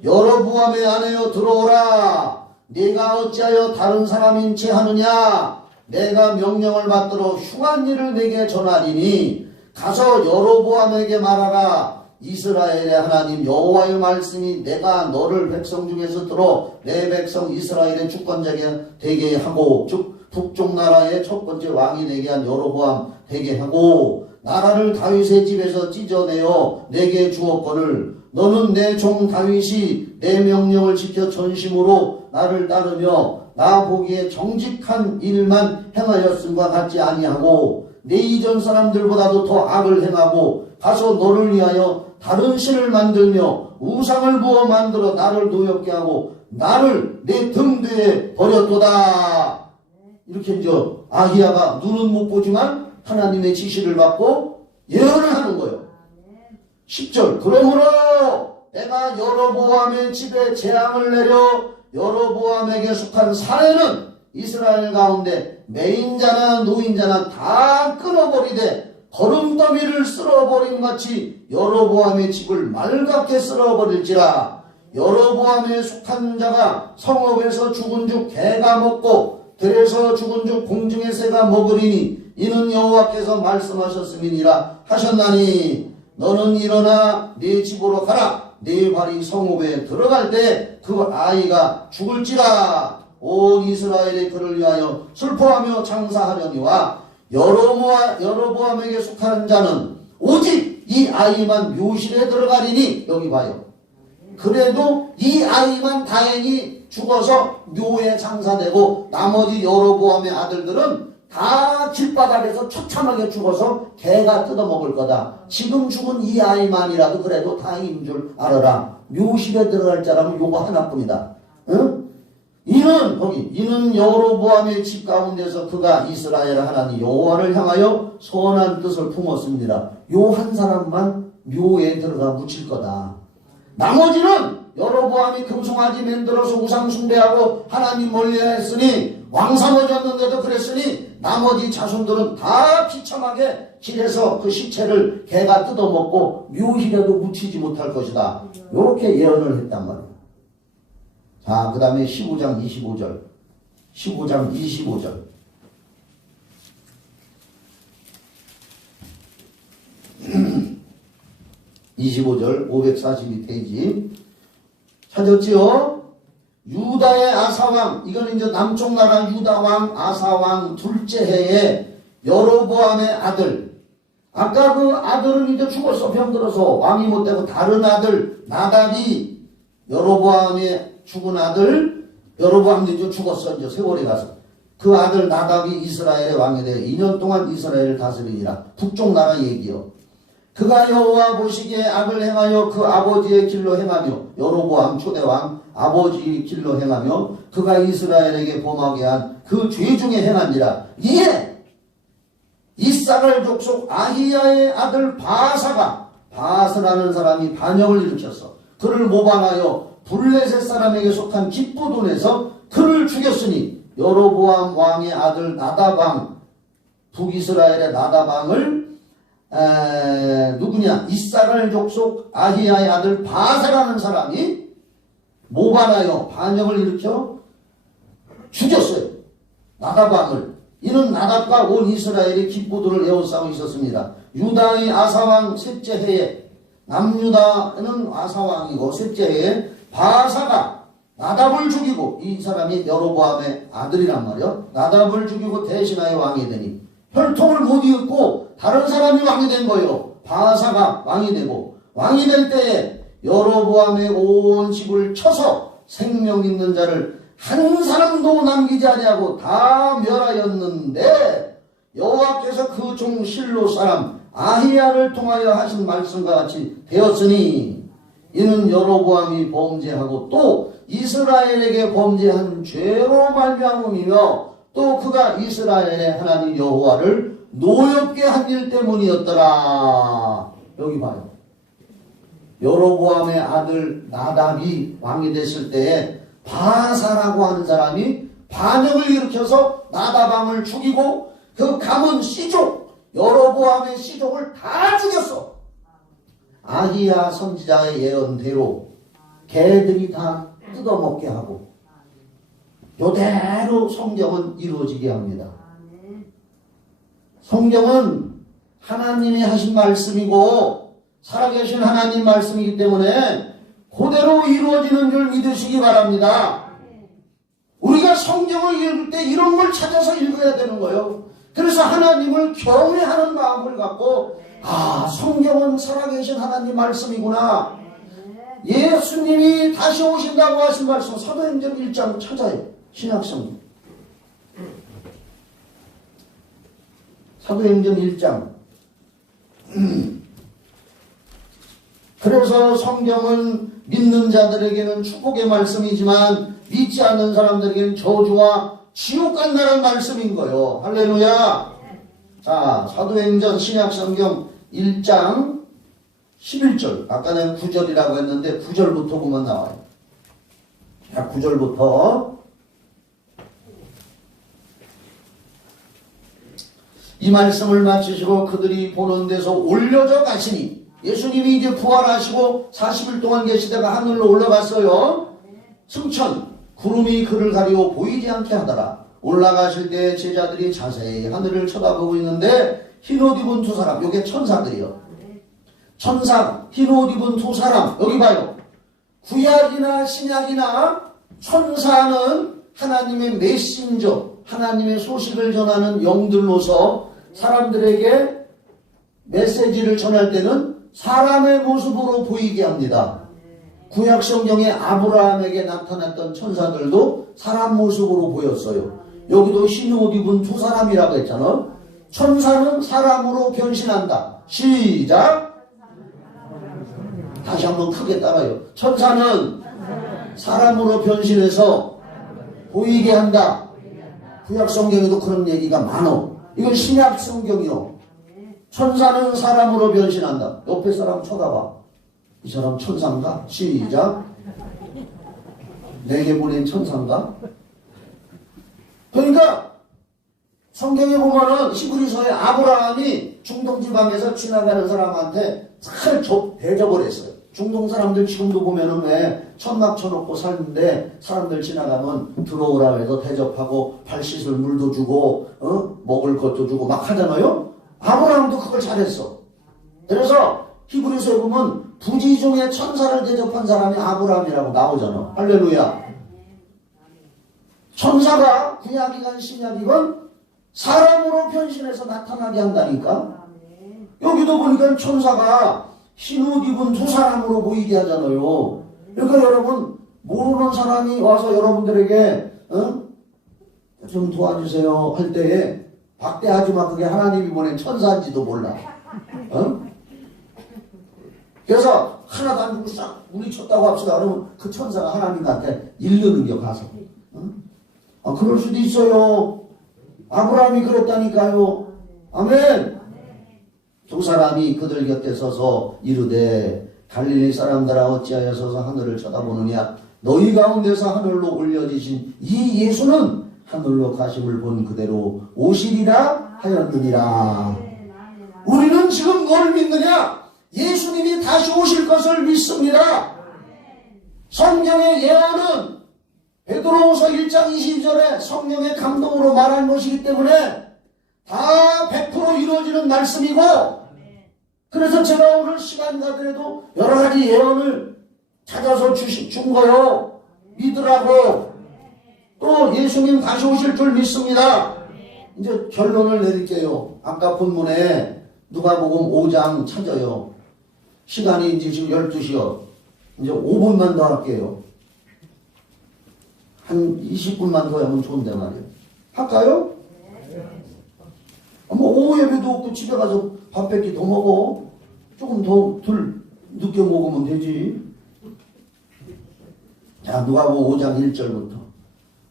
여로보암의 아내여 들어오라. 네가 어찌하여 다른 사람인 채 하느냐. 내가 명령을 받들어 흉한 일을 내게 전하리니 가서 여로보암에게 말하라. 이스라엘의 하나님 여호와의 말씀이 내가 너를 백성 중에서 들어 내 백성 이스라엘의 주권자가 되게 하고 즉 북쪽 나라의 첫 번째 왕이 되게 한 여로보암 되게 하고 나라를 다윗의 집에서 찢어내어 내게 주었거늘 너는 내 종 다윗이 내 명령을 지켜 전심으로 나를 따르며 나 보기에 정직한 일만 행하였음과 같지 아니하고 내 이전 사람들보다도 더 악을 행하고 가서 너를 위하여 다른 신을 만들며 우상을 부어 만들어 나를 노엽게 하고 나를 내 등 뒤에 버렸도다. 이렇게 이제 아히야가 눈은 못 보지만 하나님의 지시를 받고 예언을 하는 거예요. 10절 그러므로 내가 여로보암의 집에 재앙을 내려 여로보암에게 속한 사내는 이스라엘 가운데 매인자나 노인자나 다 끊어버리되 거름더미를 쓸어버림 같이 여로보암의 집을 말갛게 쓸어버릴지라. 여로보암에 속한 자가 성읍에서 죽은 juk 개가 먹고 들에서 죽은 juk 공중의 새가 먹으리니 이는 여호와께서 말씀하셨음이니라 하셨나니 너는 일어나 네 집으로 가라. 네 발이 성읍에 들어갈 때 그 아이가 죽을지라. 온 이스라엘의 그를 위하여 슬퍼하며 장사하려니와 여로보암에게 속하는 자는 오직 이 아이만 묘실에 들어가리니. 여기 봐요. 그래도 이 아이만 다행히 죽어서 묘에 장사되고 나머지 여로보암의 아들들은 다 길바닥에서 처참하게 죽어서 개가 뜯어먹을 거다. 지금 죽은 이 아이만이라도 그래도 다행인 줄 알아라. 묘실에 들어갈 자라면 요거 하나뿐이다. 응? 이는 여로보암의 집 가운데서 그가 이스라엘 하나님 여호와를 향하여 선한 뜻을 품었습니다. 요 한 사람만 묘에 들어가 묻힐 거다. 나머지는 여로보암이 금송아지 만들어서 우상 숭배하고 하나님 멀리했으니 왕사모졌는데도 그랬으니 나머지 자손들은 다 비참하게 길에서 그 시체를 개가 뜯어먹고 묘실에도 묻히지 못할 것이다. 이렇게 예언을 했단 말이에요. 자, 그 다음에 15장 25절 15장 25절 25절 542페이지 찾았지요? 유다의 아사왕, 이건 이제 남쪽 나라 유다왕 아사왕 둘째 해에 여로보암의 아들, 아까 그 아들은 이제 죽었어. 병들어서 왕이 못되고 다른 아들 나답이 여로보암의 죽은 아들, 여로보암도 이제 죽었어. 이제 세월이 가서 그 아들 나답이 이스라엘의 왕이 되어 2년 동안 이스라엘을 다스리니라. 북쪽 나라 얘기요. 그가 여호와 보시기에 악을 행하여 그 아버지의 길로 행하며, 여로보암 초대왕 아버지의 길로 행하며 그가 이스라엘에게 범하게 한 그 죄 중에 행한지라. 이에 이사갈 족속 아히야의 아들 바사라는 사람이 반역을 일으켰어. 그를 모방하여 블레셋 사람에게 속한 기쁘돈에서 그를 죽였으니 여로보암 왕의 아들 나다방, 북이스라엘의 나다방을 누구냐? 이사갈 족속 아히야의 아들 바사라는 사람이 모반하여 반역을 일으켜 죽였어요. 나답왕을. 이는 나답과 온 이스라엘이 기쁘도를 에워싸고 있었습니다. 유다의 아사왕 셋째 해에, 남유다는 아사왕이고 셋째 해에 바사가 나답을 죽이고, 이 사람이 여로보암의 아들이란 말이요. 나답을 죽이고 대신하여 왕이 되니 혈통을 못 이었고 다른 사람이 왕이 된 거예요. 바사가 왕이 되고, 왕이 될 때에 여로보암의 온 집을 쳐서 생명 있는 자를 한 사람도 남기지 아니하고 다 멸하였는데, 여호와께서 그 종 실로 사람 아히야를 통하여 하신 말씀과 같이 되었으니 이는 여로보암이 범죄하고 또 이스라엘에게 범죄한 죄로 말미암음이며 또 그가 이스라엘의 하나님 여호와를 노엽게 한 일 때문이었더라. 여기 봐요. 여로보암의 아들 나답이 왕이 됐을 때에 바사라고 하는 사람이 반역을 일으켜서 나답왕을 죽이고 그 가문 씨족, 여로보암의 씨족을 다 죽였어. 아히야 선지자의 예언대로 개들이 다 뜯어먹게 하고 이대로 성경은 이루어지게 합니다. 성경은 하나님이 하신 말씀이고 살아계신 하나님 말씀이기 때문에 그대로 이루어지는 줄 믿으시기 바랍니다. 우리가 성경을 읽을 때 이런 걸 찾아서 읽어야 되는 거예요. 그래서 하나님을 경외하는 마음을 갖고, 아, 성경은 살아계신 하나님 말씀이구나. 예수님이 다시 오신다고 하신 말씀 사도행전 1장 찾아요. 신약성경. 사도행전 1장. 그래서 성경은 믿는 자들에게는 축복의 말씀이지만 믿지 않는 사람들에게는 저주와 지옥 간다는 말씀인 거예요. 할렐루야. 자, 사도행전 신약성경 1장 11절. 아까 내가 9절이라고 했는데 9절부터 보면 나와요. 자, 9절부터. 이 말씀을 마치시고 그들이 보는 데서 올려져 가시니, 예수님이 이제 부활하시고 40일 동안 계시다가 하늘로 올라갔어요. 승천, 구름이 그를 가리워 보이지 않게 하더라. 올라가실 때 제자들이 자세히 하늘을 쳐다보고 있는데 흰옷 입은 두 사람, 요게 천사들이요. 천사, 흰옷 입은 두 사람, 여기 봐요. 구약이나 신약이나 천사는 하나님의 메신저, 하나님의 소식을 전하는 영들로서 사람들에게 메시지를 전할 때는 사람의 모습으로 보이게 합니다. 구약 성경에 아브라함에게 나타났던 천사들도 사람 모습으로 보였어요. 여기도 흰 옷 입은 두 사람이라고 했잖아. 천사는 사람으로 변신한다. 시작. 다시 한번 크게 따라요. 천사는 사람으로 변신해서 보이게 한다. 구약 성경에도 그런 얘기가 많어. 이건 신약 성경이요. 천사는 사람으로 변신한다. 옆에 사람 쳐다봐. 이 사람 천사인가? 시작. 내게 보낸 천사인가? 그러니까 성경에 보면은 히브리서에 아브라함이 중동 지방에서 지나가는 사람한테 잘 대접을 했어요. 중동 사람들 지금도 보면은 왜 천막 쳐놓고 살는데 사람들 지나가면 들어오라 해서 대접하고 발 씻을 물도 주고 먹을 것도 주고 막 하잖아요. 아브라함도 그걸 잘했어. 그래서 히브리서에 보면 부지 중에 천사를 대접한 사람이 아브라함이라고 나오잖아. 할렐루야. 천사가 구약이건 신약이건 사람으로 변신해서 나타나게 한다니까. 여기도 보니까 천사가 흰옷 입은 두 사람으로 보이게 하잖아요. 그러니까 여러분 모르는 사람이 와서 여러분들에게 좀 도와주세요 할 때에 박대하지 마. 그게 하나님이 보낸 천사인지도 몰라. 그래서 하나도 안 주고 싹 우리쳤다고 합시다. 그러면 그 천사가 하나님한테 일르는 겨 가서. 그럴 수도 있어요. 아브라함이 그랬다니까요. 아멘. 두 사람이 그들 곁에 서서 이르되 갈릴리 사람들아 어찌하여 서서 하늘을 쳐다보느냐. 너희 가운데서 하늘로 올려지신 이 예수는 하늘로 가심을 본 그대로 오시리라 하였느니라. 우리는 지금 뭘 믿느냐? 예수님이 다시 오실 것을 믿습니다. 성경의 예언은 베드로후서 1장 22절에 성령의 감동으로 말한 것이기 때문에 다 100% 이루어지는 말씀이고, 그래서 제가 오늘 시간 가더라도 여러 가지 예언을 찾아서 준 거요. 믿으라고. 또 예수님 다시 오실 줄 믿습니다. 이제 결론을 내릴게요. 아까 본문에 누가복음 5장 찾아요. 시간이 이제 지금 12시요. 이제 5분만 더 할게요. 한 20분만 더 하면 좋은데 말이에요. 할까요? 뭐 오후 예배도 없고 집에 가서 밥 뺏기 더 먹어. 조금 덜 늦게 먹으면 되지. 자, 누가복음 5장 1절부터.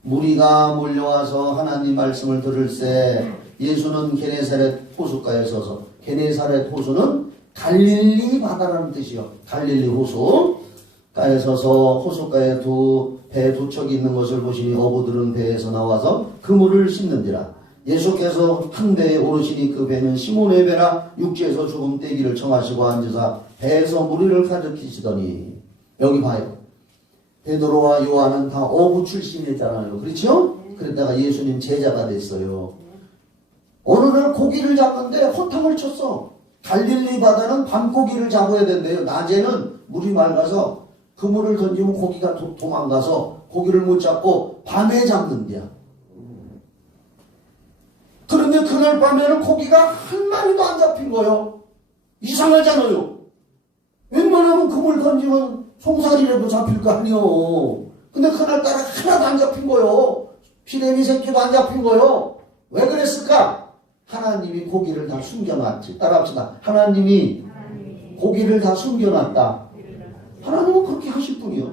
무리가 몰려와서 하나님 말씀을 들을새 예수는 게네사렛 호숫가에 서서, 게네사렛 호수는 갈릴리 바다라는 뜻이요. 갈릴리 호수가에 서서 호숫가에 배 두 척이 있는 것을 보시니 어부들은 배에서 나와서 그물을 씻는지라. 예수께서 한 배에 오르시니 그 배는 시몬의 배라. 육지에서 조금 떼기를 청하시고 앉으사 배에서 무리를 가르치시더니, 여기 봐요. 베드로와 요한은 다 어부 출신이었잖아요. 그렇죠? 그랬다가 예수님 제자가 됐어요. 어느 날 고기를 잡는데 호탕을 쳤어. 갈릴리 바다는 밤고기를 잡아야 된대요. 낮에는 물이 맑아서 그물을 던지면 고기가 도망가서 고기를 못 잡고 밤에 잡는데야. 그런데 그날 밤에는 고기가 한 마리도 안 잡힌 거예요. 이상하잖아요. 웬만하면 그물 던지면 송사리라도 잡힐 거 아니요. 근데 그날따라 하나도 안 잡힌 거요. 피레미 새끼도 안 잡힌 거요. 왜 그랬을까? 하나님이 고기를 다 숨겨놨지. 따라합시다. 하나님이 고기를 다 숨겨놨다. 하나님은 그렇게 하실 분이요.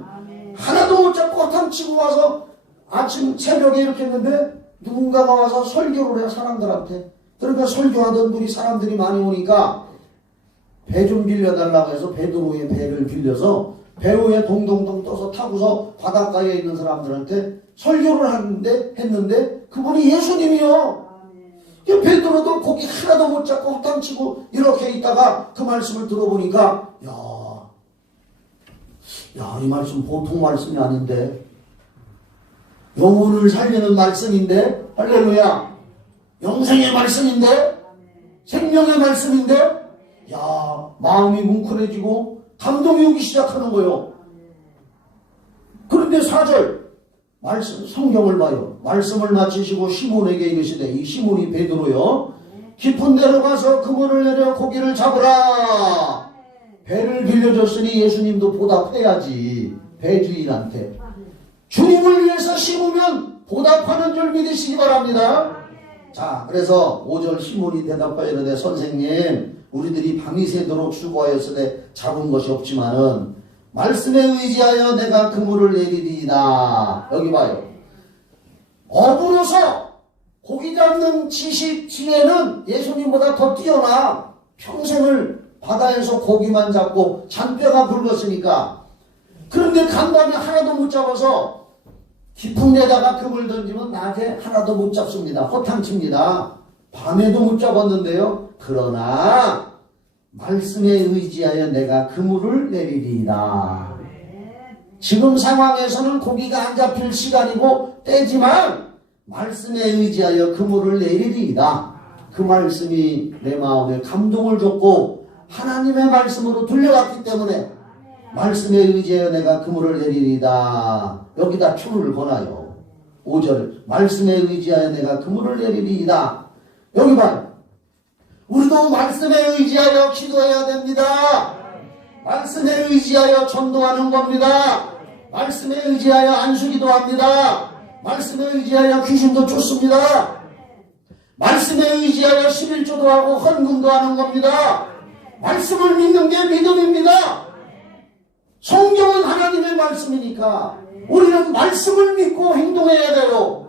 하나도 못 잡고 허탕치고 와서 아침 새벽에 이렇게 했는데 누군가가 와서 설교를 해 사람들한테. 그러니까 설교하던 분이 사람들이 많이 오니까 배 좀 빌려달라고 해서 베드로의 배를 빌려서 배 위에 동동동 떠서 타고서 바닷가에 있는 사람들한테 설교를 했는데 그분이 예수님이요. 베드로도 고기 하나도 못 잡고 허탕치고 이렇게 있다가 그 말씀을 들어보니까 이 말씀 보통 말씀이 아닌데 영혼을 살리는 말씀인데 할렐루야 영생의 말씀인데 생명의 말씀인데 마음이 뭉클해지고 감동이 오기 시작하는 거예요. 그런데 4절 말씀 성경을 봐요. 말씀을 마치시고 시몬에게 이르시되 이 시몬이 베드로요 깊은 데로 가서 그물을 내려 고기를 잡으라. 배를 빌려줬으니 예수님도 보답해야지. 배주인한테 주님을 위해서 심으면 보답하는 줄 믿으시기 바랍니다. 자, 그래서 5절 시몬이 대답하여 이르되 선생님 우리들이 밤이 새도록 수고하였으되 잡은 것이 없지만은 말씀에 의지하여 내가 그물을 내리리이다. 여기 봐요. 업으로서 고기 잡는 지식 지혜는 예수님보다 더 뛰어나. 평생을 바다에서 고기만 잡고 잔뼈가 굵었으니까. 그런데 간밤에 하나도 못 잡아서 깊은 데다가 그물 던지면 낮에 하나도 못 잡습니다. 허탕칩니다. 밤에도 못 잡았는데요. 그러나 말씀에 의지하여 내가 그물을 내리리이다. 지금 상황에서는 고기가 안 잡힐 시간이고 때지만 말씀에 의지하여 그물을 내리리이다. 그 말씀이 내 마음에 감동을 줬고 하나님의 말씀으로 들려왔기 때문에 말씀에 의지하여 내가 그물을 내리리이다. 여기다 추를 거나요. 5절 말씀에 의지하여 내가 그물을 내리리이다. 여기 봐요. 우리도 말씀에 의지하여 기도해야 됩니다. 말씀에 의지하여 전도하는 겁니다. 말씀에 의지하여 안수기도 합니다. 말씀에 의지하여 귀신도 쫓습니다. 말씀에 의지하여 11조도 하고 헌금도 하는 겁니다. 말씀을 믿는 게 믿음입니다. 성경은 하나님의 말씀이니까 우리는 말씀을 믿고 행동해야 돼요.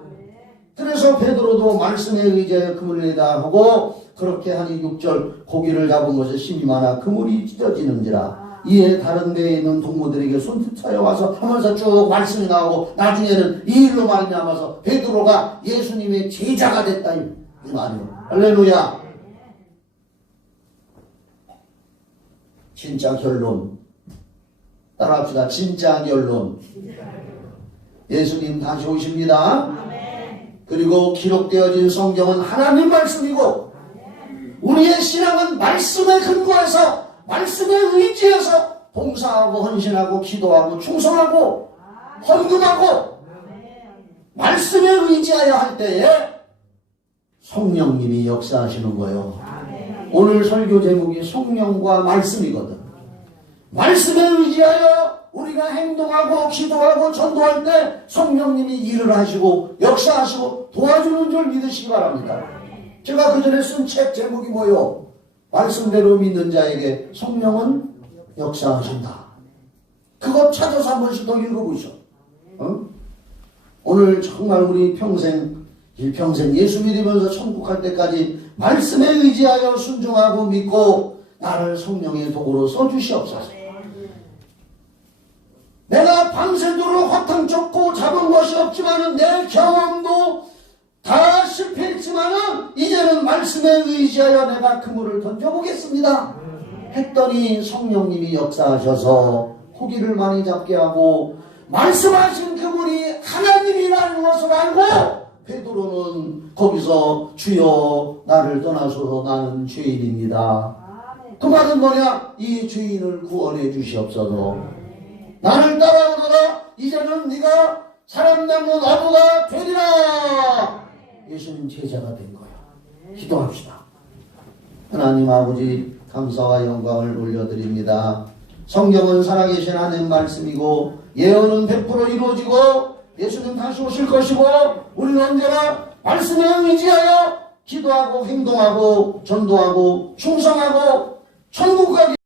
그래서 베드로도 말씀에 의지하여 그물을 내다 하고 그렇게 하니 6절 고기를 잡은 것에 힘이 많아 그물이 찢어지는지라. 이에 다른 배에 있는 동무들에게 손짓하여 와서 하면서 쭉 말씀이 나오고 나중에는 이 일로 말미암아서 베드로가 예수님의 제자가 됐다 이 말이에요. 할렐루야. 진짜 결론 따라합시다. 진짜 결론 예수님 다시 오십니다. 그리고 기록되어진 성경은 하나님 말씀이고 우리의 신앙은 말씀에 근거해서 말씀에 의지해서 봉사하고 헌신하고 기도하고 충성하고 헌금하고 말씀에 의지하여 할 때에 성령님이 역사하시는 거예요. 오늘 설교 제목이 성령과 말씀이거든. 말씀에 의지하여 우리가 행동하고 기도하고 전도할 때 성령님이 일을 하시고 역사하시고 도와주는 줄 믿으시기 바랍니다. 제가 그 전에 쓴 책 제목이 뭐요? 말씀대로 믿는 자에게 성령은 역사하신다. 그거 찾아서 한 번씩 더 읽어보시오. 오늘 정말 우리 일평생 예수 믿으면서 천국 갈 때까지 말씀에 의지하여 순종하고 믿고 나를 성령의 도구로 써주시옵소서. 내가 밤새도록 허탕 쫓고 잡은 것이 없지만은 내 경험도 다 실패했지만은 이제는 말씀에 의지하여 내가 그물을 던져보겠습니다 했더니 성령님이 역사하셔서 고기를 많이 잡게 하고 말씀하신 그분이 하나님이라는 것을 알고 베드로는 거기서 주여 나를 떠나소서 나는 죄인입니다. 그 말은 뭐냐? 이 죄인을 구원해 주시옵소서. 나를 따라오너라. 이제는 네가 사람 낚는 어부가 되리라. 예수님 제자가 된 거야. 기도합시다. 하나님 아버지 감사와 영광을 올려드립니다. 성경은 살아계신 하나님 말씀이고 예언은 100% 이루어지고 예수님 다시 오실 것이고 우리는 언제나 말씀에 의지하여 기도하고 행동하고 전도하고 충성하고 천국 가기